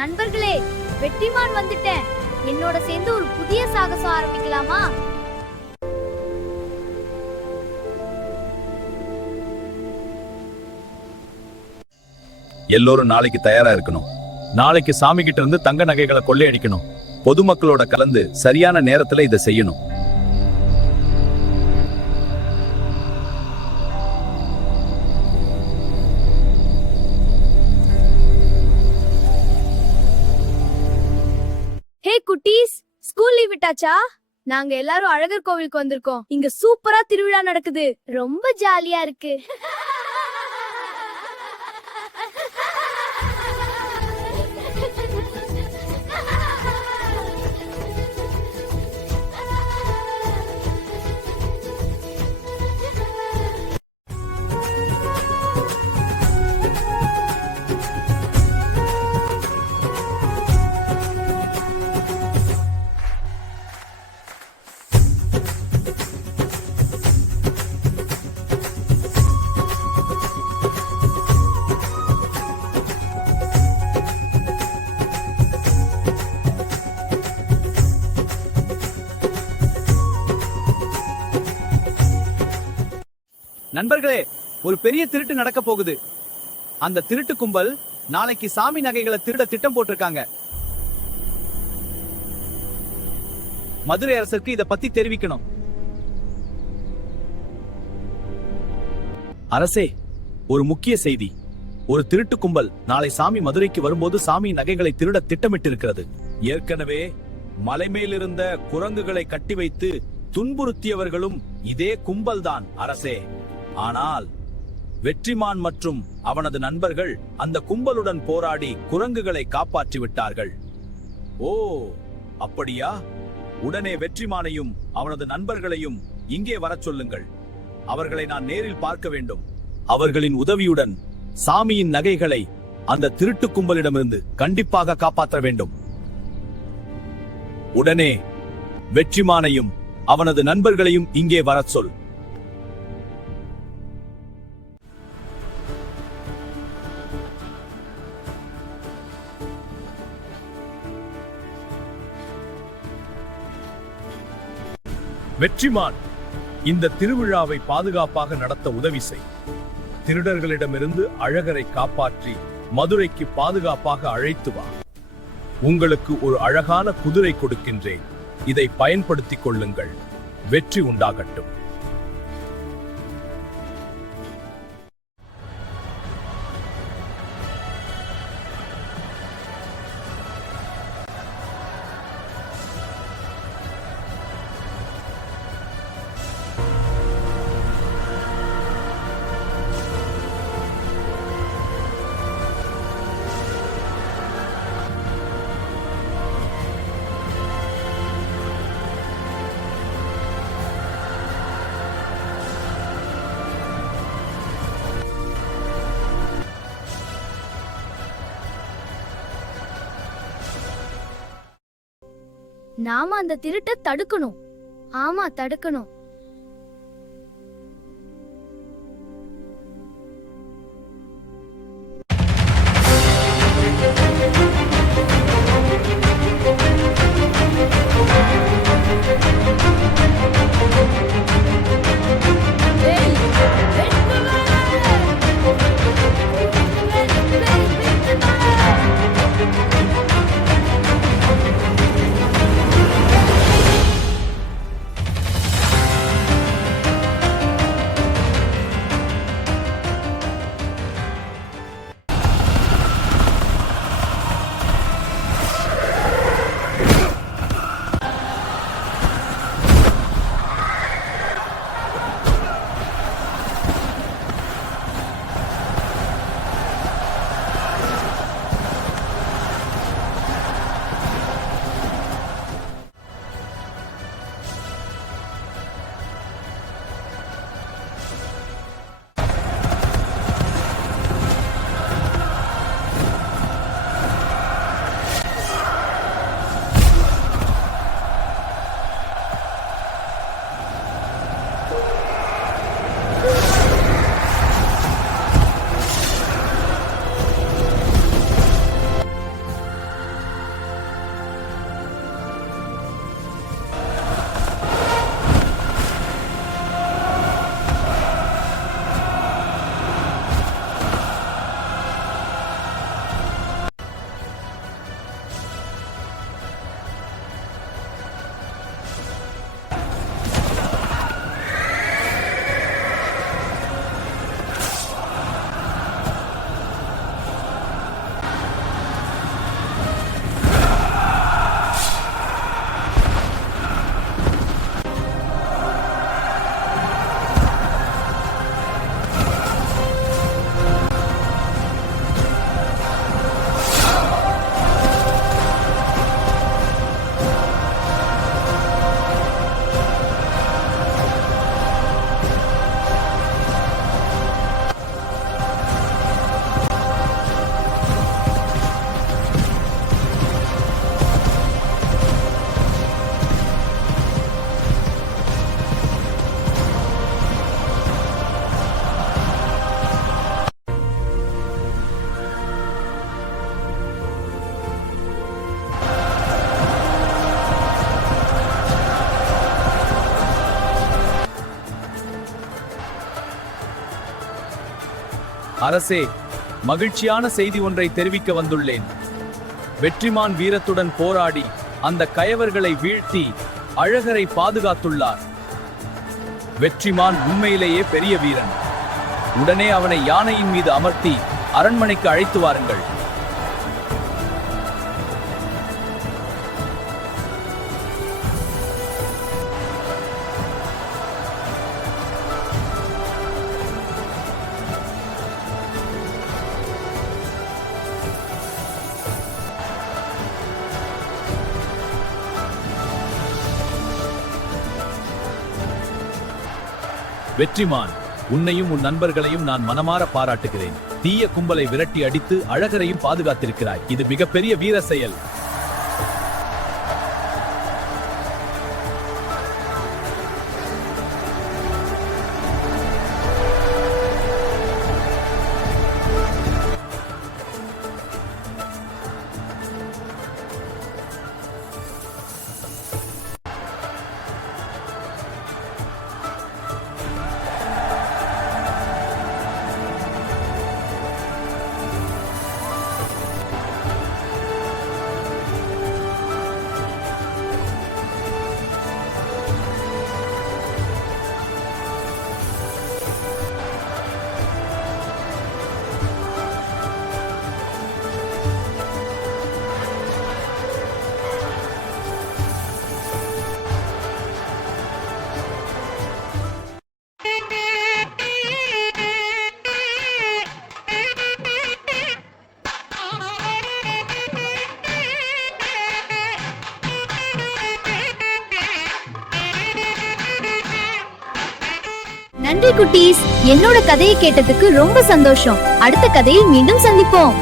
நண்பர்களே, வெற்றிமான் வந்துட்டேன். என்னோட சேர்ந்து ஒரு புதிய சாகசம் ஆரம்பிக்கலாமா? எல்லோரும் நாளைக்கு தயாரா இருக்கணும். நாளைக்கு சாமி கிட்ட இருந்து தங்க நகைகளை கொள்ளையடிக்கணும். பொதுமக்களோட கலந்து சரியான நேரத்துல இதை செய்யணும். ஹே குட்டீஸ், ஸ்கூல் லீவ் விட்டாச்சா? நாங்க எல்லாரும் அழகர் கோவிலுக்கு வந்திருக்கோம். இங்க சூப்பரா திருவிழா நடக்குது. ரொம்ப ஜாலியா இருக்கு. நண்பர்களே, ஒரு பெரிய திருட்டு நடக்க போகுது. அந்த திருட்டு கும்பல் நாளைக்கு சாமி நகைகளை திருட திட்டம் போட்டிருக்காங்க. மதுரை அரசருக்கு இத பத்தி தெரிவிக்கணும். அரசே, ஒரு முக்கிய செய்தி. ஒரு திருட்டு கும்பல் நாளை சாமி மதுரைக்கு வரும்போது சாமி நகைகளை திருட திட்டமிட்டு இருக்கிறது. ஏற்கனவே மலை மேலிருந்த குரங்குகளை கட்டி வைத்து துன்புறுத்தியவர்களும் இதே கும்பல் தான் அரசே. ஆனால் வெற்றிமான் மற்றும் அவனது நண்பர்கள் அந்த கும்பலுடன் போராடி குரங்குகளை காப்பாற்றி விட்டார்கள். ஓ, அப்படியா? உடனே வெற்றிமானையும் அவனது நண்பர்களையும் இங்கே வரச் சொல்லுங்கள். அவர்களை நான் நேரில் பார்க்க வேண்டும். அவர்களின் உதவியுடன் சாமியின் நகைகளை அந்த திருட்டு கும்பலிடமிருந்து கண்டிப்பாக காப்பாற்ற வேண்டும். உடனே வெற்றிமானையும் அவனது நண்பர்களையும் இங்கே வரச் சொல். வெற்றிமான், இந்த திருவிழாவை பாதுகாப்பாக நடத்த உதவி செய். திருடர்களிடமிருந்து அழகரை காப்பாற்றி மதுரைக்கு பாதுகாப்பாக அழைத்து வா. உங்களுக்கு ஒரு அழகான குதிரை கொடுக்கின்றேன். இதை பயன்படுத்திக் கொள்ளுங்கள். வெற்றி உண்டாகட்டும். நாம அந்த திருட்டை தடுக்கணும். ஆமா, தடுக்கணும். அரசே, மகிழ்ச்சியான செய்தி ஒன்றை தெரிவிக்க வந்துள்ளேன். வெற்றிமான் வீரத்துடன் போராடி அந்த கயவர்களை வீழ்த்தி அழகரை பாதுகாத்துள்ளார். வெற்றிமான் உண்மையிலேயே பெரிய வீரன். உடனே அவனை யானையின் மீது அமர்த்தி அரண்மனைக்கு அழைத்து வாருங்கள். வெற்றிமான், உன்னையும் உன் நண்பர்களையும் நான் மனமாற பாராட்டுகிறேன். தீய கும்பலை விரட்டி அடித்து அழகரையும் பாதுகாத்திருக்கிறாய். இது மிகப்பெரிய வீர செயல். நன்றி குட்டீஸ், என்னோட கதையை கேட்டதுக்கு ரொம்ப சந்தோஷம். அடுத்த கதையில் மீண்டும் சந்திப்போம்.